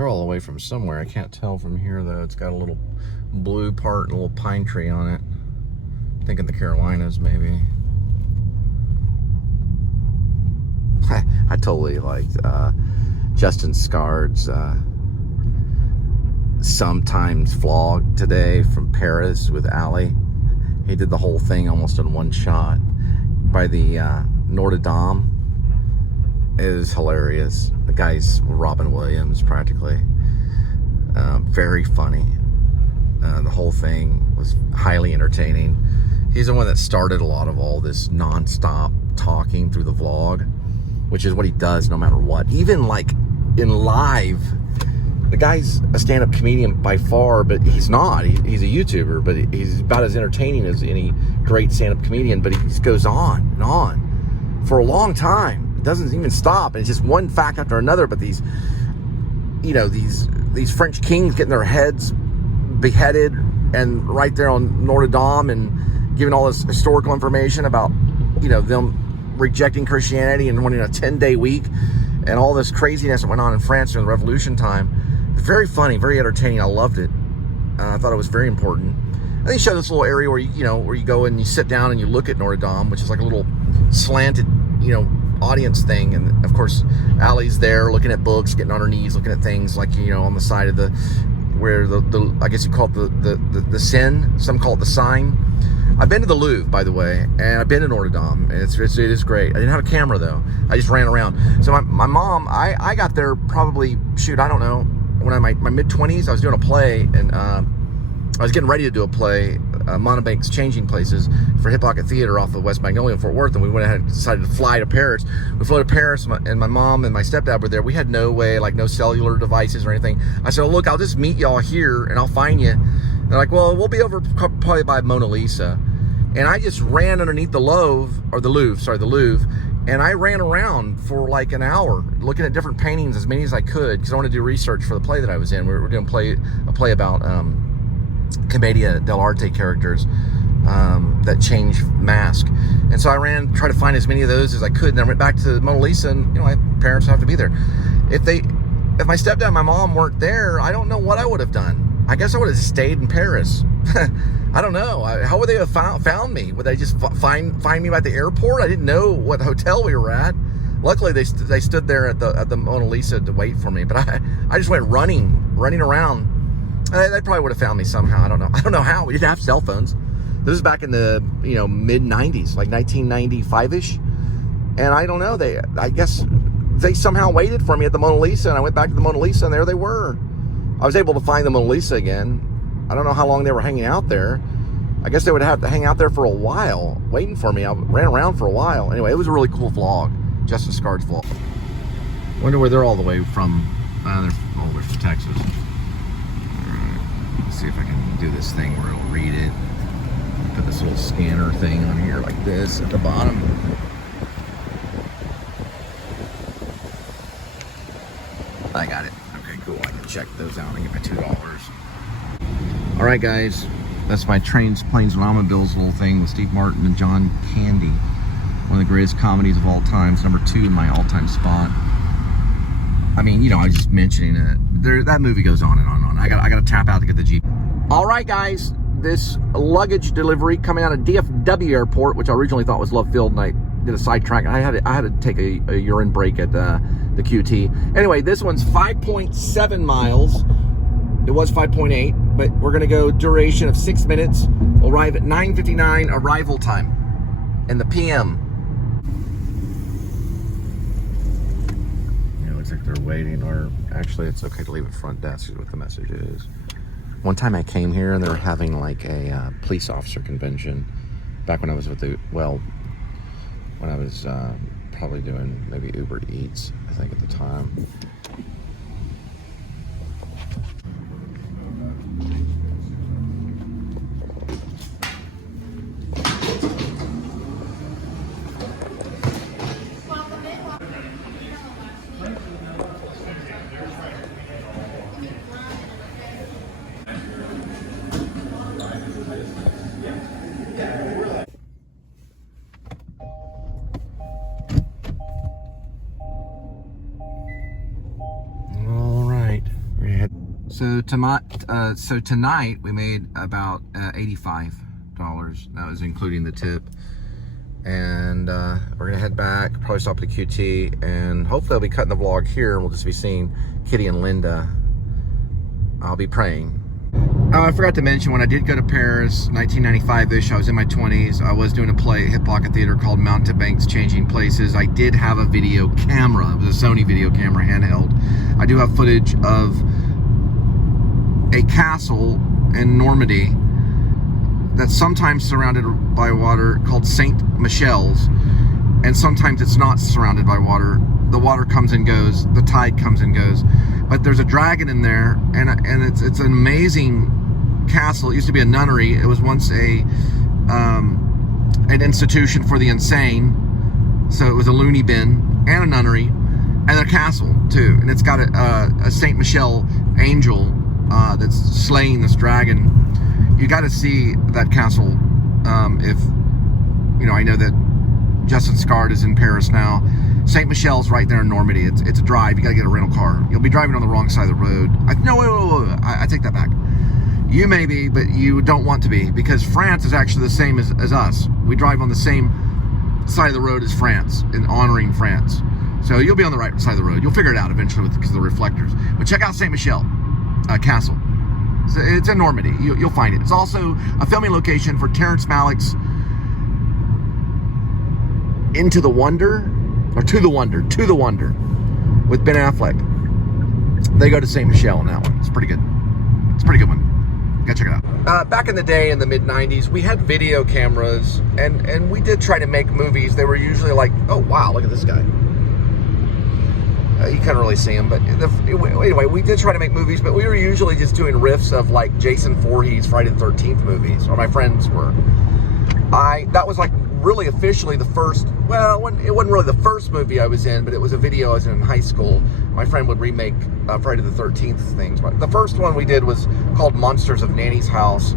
They're all the way from somewhere. I can't tell from here, though. It's got a little blue part and a little pine tree on it. I think in the Carolinas, maybe. I totally liked Justin Scard's Sometimes vlog today from Paris with Ali. He did the whole thing almost in one shot by the Notre Dame. It is hilarious. The guy's Robin Williams practically. Very funny. The whole thing was highly entertaining. He's the one that started a lot of all this non-stop talking through the vlog, which is what he does no matter what. Even like in live, the guy's a stand-up comedian by far, but he's not. He's a YouTuber, but he's about as entertaining as any great stand-up comedian, but he just goes on and on for a long time. It doesn't even stop. And it's just one fact after another, but these, you know, these French kings getting their heads beheaded and right there on Notre Dame and giving all this historical information about, you know, them rejecting Christianity and wanting a 10-day week and all this craziness that went on in France during the Revolution time. Very funny, very entertaining. I loved it. I thought it was very important. And they show this little area where where you go and you sit down and you look at Notre Dame, which is like a little slanted, audience thing. And of course, Allie's there looking at books, getting on her knees, looking at things like, on the side of where the I guess you call it the sin. Some call it the sign. I've been to the Louvre, by the way, and I've been to Notre Dame. And it is great. I didn't have a camera though. I just ran around. So my mom, I got there probably, I don't know, when I'm my mid-20s. I was doing a play, and I was getting ready to do a play, Montebank's Changing Places, for Hip Pocket Theater off of West Magnolia in Fort Worth, and we went ahead and decided to fly to Paris. We flew to Paris, and my mom and my stepdad were there. We had no way, like no cellular devices or anything. I said, look, I'll just meet y'all here, and I'll find you. They're like, well, we'll be over probably by Mona Lisa. And I just ran underneath the Louvre, and I ran around for like an hour looking at different paintings, as many as I could, because I wanted to do research for the play that I was in. We were doing a play about Commedia dell'arte characters that change mask. And so I tried to find as many of those as I could, and then I went back to Mona Lisa, and my parents have to be there. If my stepdad and my mom weren't there, I don't know what I would have done. I guess I would have stayed in Paris. I don't know. How would they have found me? Would they just find me at the airport? I didn't know what hotel we were at. Luckily, they stood there at the Mona Lisa to wait for me. But I just went running around. They probably would have found me somehow. I don't know how. We didn't have cell phones. This is back in the mid 90s, like 1995ish. And I don't know. I guess they somehow waited for me at the Mona Lisa, and I went back to the Mona Lisa, and there they were. I was able to find the Mona Lisa again. I don't know how long they were hanging out there. I guess they would have to hang out there for a while, waiting for me. I ran around for a while. Anyway, it was a really cool vlog. Justin Scard's vlog. Wonder where they're all the way from. They're all the way from Texas. All right. Let's see if I can do this thing where it'll read it. Put this little scanner thing on here like this at the bottom. I got it. Okay, cool. I can check those out and get my $2. All right, guys, that's my Trains, Planes, and Automobiles little thing with Steve Martin and John Candy. One of the greatest comedies of all time. It's number 2 in my all-time spot. I mean, I was just mentioning it. That movie goes on and on and on. I got to tap out to get the Jeep. All right, guys, this luggage delivery coming out of DFW Airport, which I originally thought was Love Field, and I did a sidetrack. I had to take a urine break at the QT. Anyway, this one's 5.7 miles. It was 5.8, but we're going to go duration of 6 minutes. We'll arrive at 9:59 arrival time in the PM. It looks like they're waiting, or actually it's okay to leave at front desk is what the message is. One time I came here and they were having like a police officer convention back when I was when I was probably doing maybe Uber Eats, I think at the time. So tonight we made about $85. That was including the tip. And we're gonna head back, probably stop at the QT, and hopefully I'll be cutting the vlog here, and we'll just be seeing Kitty and Linda. I'll be praying. Oh, I forgot to mention, when I did go to Paris, 1995-ish, I was in my 20s. I was doing a play at Hip Pocket Theater called Mountebanks Changing Places. I did have a video camera. It was a Sony video camera, handheld. I do have footage of a castle in Normandy that's sometimes surrounded by water called Saint Michel's, and sometimes it's not surrounded by water. The water comes and goes, the tide comes and goes, but there's a dragon in there, and it's an amazing castle. It used to be a nunnery. It was once an institution for the insane, so it was a loony bin and a nunnery and a castle too, and it's got a Saint Michel angel that's slaying this dragon. You got to see that castle. If you know, I know that Justin Scard is in Paris now. Saint Michel's right there in Normandy. It's a drive. You got to get a rental car. You'll be driving on the wrong side of the road. Wait. I take that back. You may be, but you don't want to be, because France is actually the same as us. We drive on the same side of the road as France, in honoring France. So you'll be on the right side of the road. You'll figure it out eventually because of the reflectors. But check out Saint Michel Castle. It's in Normandy. You'll find it. It's also a filming location for Terrence Malick's To the Wonder with Ben Affleck. They go to Saint Michel in that one. It's pretty good. It's a pretty good one. You gotta check it out. Back in the day, in the mid-90s, we had video cameras, and we did try to make movies. They were usually like, oh wow, look at this guy. You can't really see him, but anyway, we did try to make movies, but we were usually just doing riffs of like Jason Voorhees Friday the 13th movies, or my friends were. That was like really officially the first, well, it wasn't really the first movie I was in, but it was a video I was in high school. My friend would remake Friday the 13th things. But the first one we did was called Monsters of Nanny's House,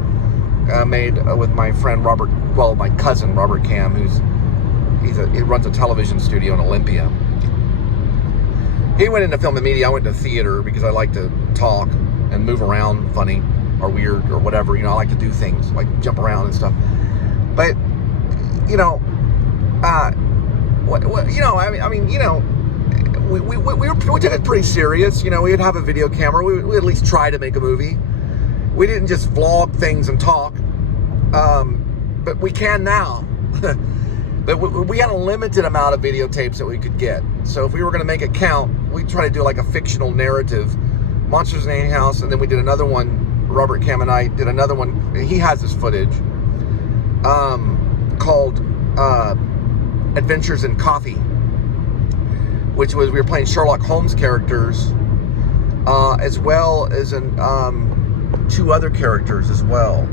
made with my friend my cousin Robert Cam, he runs a television studio in Olympia. He went into film and media. I went to theater because I like to talk and move around funny or weird or whatever. You know, I like to do things, like jump around and stuff. But, you know, we took it pretty serious. You know, we'd have a video camera. We at least try to make a movie. We didn't just vlog things and talk. But we can now. But we had a limited amount of videotapes that we could get. So if we were going to make it count, we'd try to do like a fictional narrative. Monsters in Nanny House, and then we did another one, Robert Cam and I did another one, he has this footage, called Adventures in Coffee, which was, we were playing Sherlock Holmes characters, as well as two other characters as well.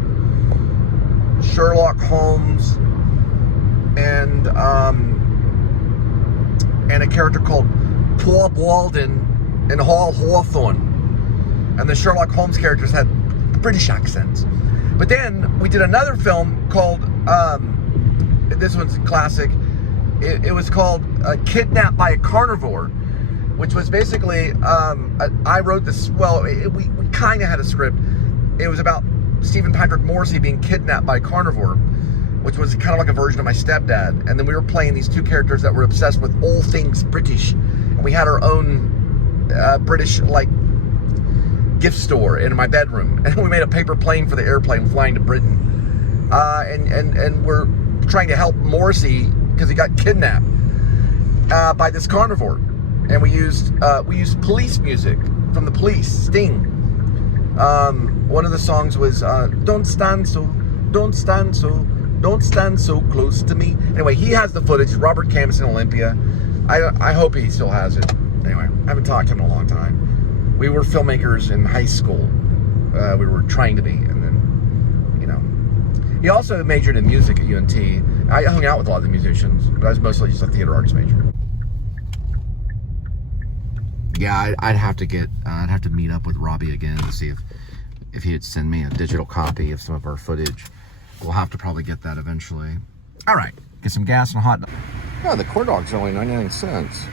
Sherlock Holmes and a character called Paul Walden and Hall Hawthorne. And the Sherlock Holmes characters had British accents. But then we did another film called, this one's classic, it was called Kidnapped by a Carnivore, which was basically, I wrote this, well, we kind of had a script. It was about Stephen Patrick Morrissey being kidnapped by a carnivore, which was kind of like a version of my stepdad. And then we were playing these two characters that were obsessed with all things British. And we had our own British, like, gift store in my bedroom. And we made a paper plane for the airplane flying to Britain. And we're trying to help Morrissey because he got kidnapped by this carnivore. And we used police music from the Police, Sting. One of the songs was, don't stand so close to me. Anyway, he has the footage. Robert Camus in Olympia. I hope he still has it. Anyway, I haven't talked to him in a long time. We were filmmakers in high school. We were trying to be, and then, you know. He also majored in music at UNT. I hung out with a lot of the musicians, but I was mostly just a theater arts major. Yeah, I'd have to meet up with Robbie again to see if he'd send me a digital copy of some of our footage. We'll have to probably get that eventually. All right, get some gas and a hot dog. Yeah, the corn dog's only 99 cents.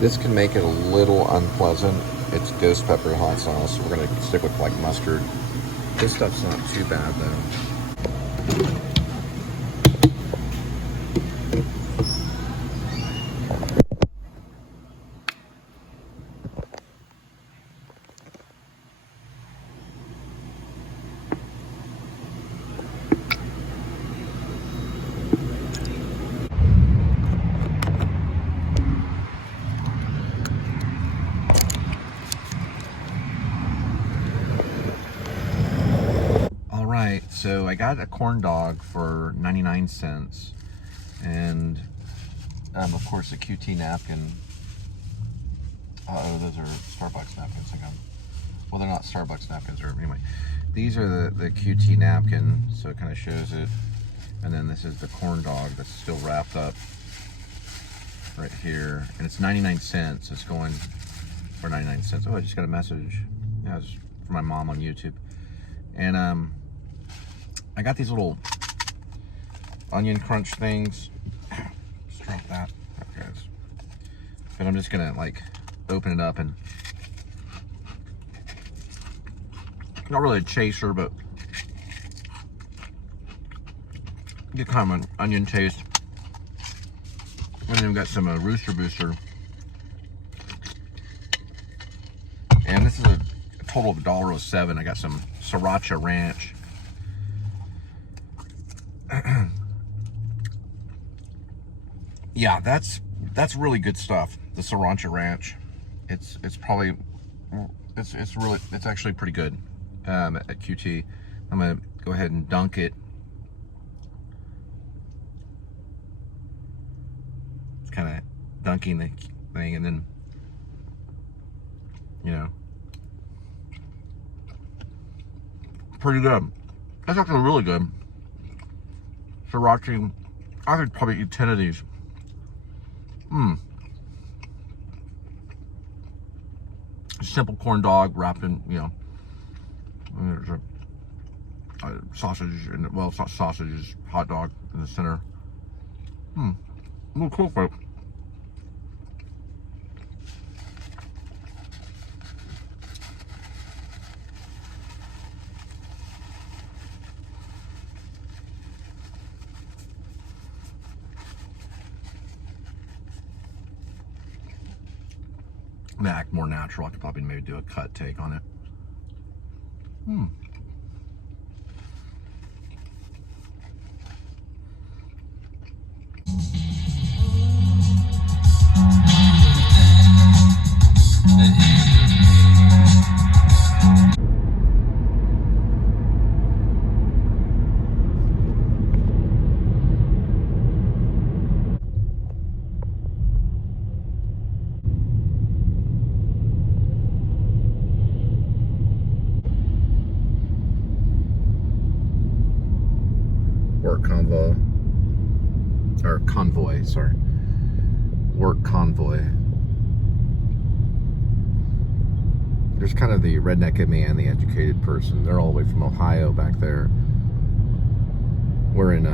This can make it a little unpleasant. It's ghost pepper hot sauce. We're gonna stick with like mustard. This stuff's not too bad though. So I got a corn dog for 99 cents and of course a QT napkin. Those are Starbucks napkins. Well, they're not Starbucks napkins, or anyway, these are the QT napkin, so it kind of shows it. And then this is the corn dog that's still wrapped up right here, and it's 99 cents. It's going for 99 cents. Oh, I just got a message. Yeah, it's from my mom on YouTube. And I got these little onion crunch things. Just drop that. Okay. But I'm just gonna like open it up, and not really a chaser, but get kind of an onion taste. And then we've got some Rooster Booster. And this is a total of $1.07. I got some Sriracha Ranch. Yeah, that's really good stuff. The Sriracha Ranch. It's probably it's actually pretty good at QT. I'm gonna go ahead and dunk it. It's kind of dunking the thing, and then, you know, pretty good. That's actually really good. Sriracha, I could probably eat 10 of these. Simple corn dog wrapped in, you know, there's a sausage, and well, it's not sausage, it's hot dog in the center. Really cool, folks. I'm gonna act more natural. I could probably maybe do a cut take on it. Work convoy. There's kind of the redneck in me and the educated person. They're all the way from Ohio back there. We're in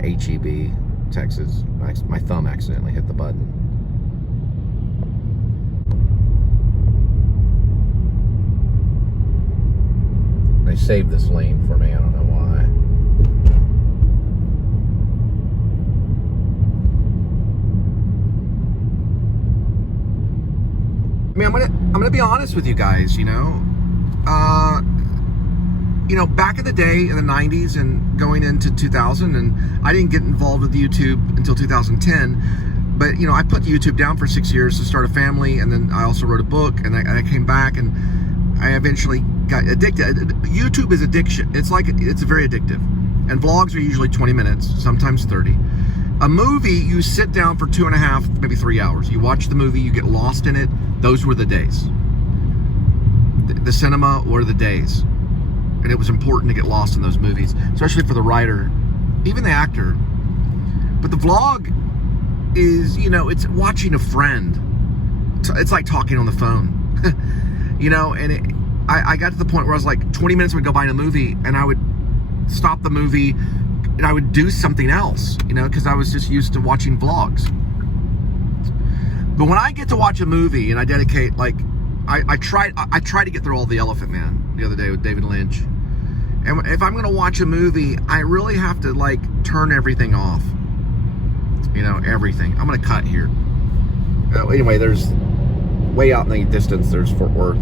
HEB, Texas. My thumb accidentally hit the button. They saved this lane for me, I don't know why. I mean, I'm gonna be honest with you guys, you know, back in the day in the 90s and going into 2000, and I didn't get involved with YouTube until 2010, but, you know, I put YouTube down for 6 years to start a family, and then I also wrote a book, and I came back, and I eventually got addicted. YouTube is addiction. It's very addictive, and vlogs are usually 20 minutes, sometimes 30. A movie, you sit down for 2.5, maybe 3 hours. You watch the movie, you get lost in it. Those were the days. The cinema were the days. And it was important to get lost in those movies, especially for the writer, even the actor. But the vlog is, you know, it's watching a friend. It's like talking on the phone. You know, and I got to the point where I was like, 20 minutes would go by in a movie, and I would stop the movie, and I would do something else, you know, because I was just used to watching vlogs. But when I get to watch a movie and I dedicate, like, I tried to get through all The Elephant Man the other day with David Lynch. And if I'm gonna watch a movie, I really have to, like, turn everything off. You know, everything. I'm gonna cut here. Anyway, there's way out in the distance, there's Fort Worth.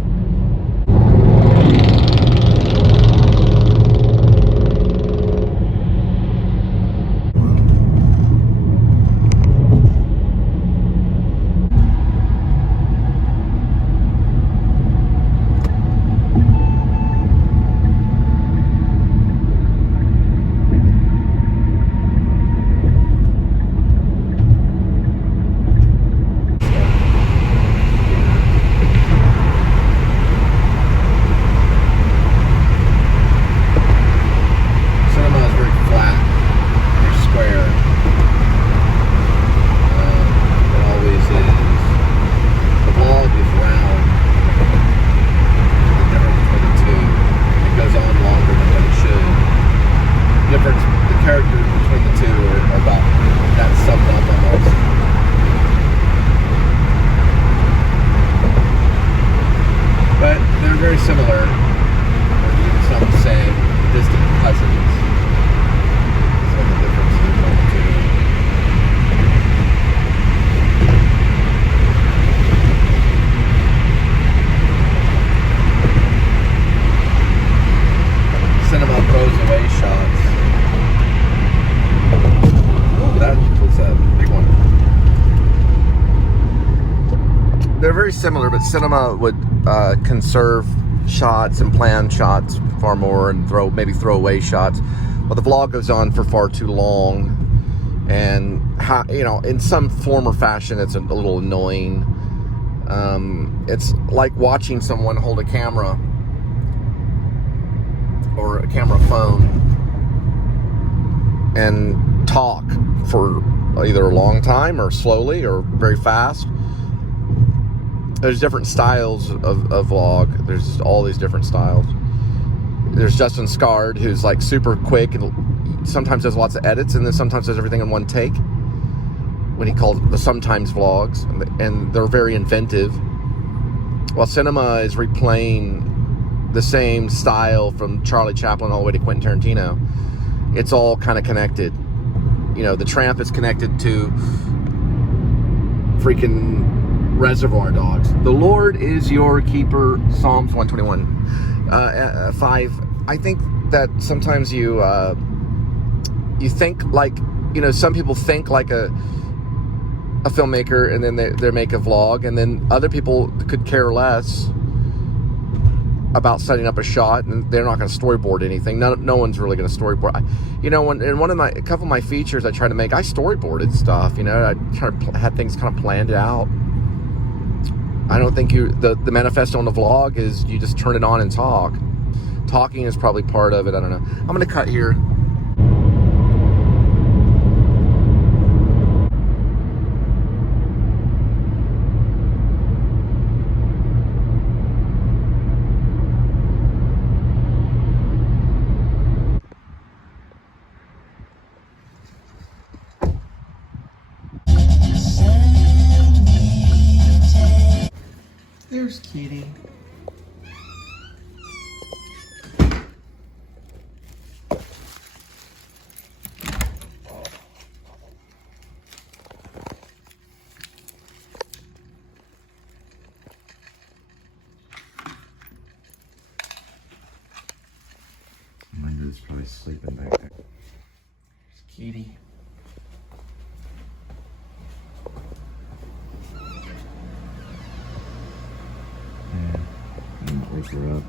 Similar, but cinema would conserve shots and plan shots far more and maybe throw away shots. Well, the vlog goes on for far too long, and you know, in some form or fashion, it's a little annoying. It's like watching someone hold a camera or a camera phone and talk for either a long time or slowly or very fast. There's different styles of vlog. There's all these different styles. There's Justin Scard, who's like super quick and sometimes does lots of edits, and then sometimes does everything in one take, when he calls the sometimes vlogs, and they're very inventive. While cinema is replaying the same style from Charlie Chaplin all the way to Quentin Tarantino. It's all kind of connected. You know, The Tramp is connected to freaking Reservoir Dogs. The Lord is your keeper, Psalms 121. 5. I think that sometimes you think like, you know, some people think like a filmmaker, and then they make a vlog, and then other people could care less about setting up a shot, and they're not going to storyboard anything. No one's really going to storyboard. You know, in a couple of my features I try to make, I storyboarded stuff. You know, I try to have things kind of planned out. I don't think the manifesto on the vlog is you just turn it on and talk. Talking is probably part of it. I don't know. I'm going to cut here. There's Kitty. Linda's probably sleeping back there. There's Kitty. Wake her up.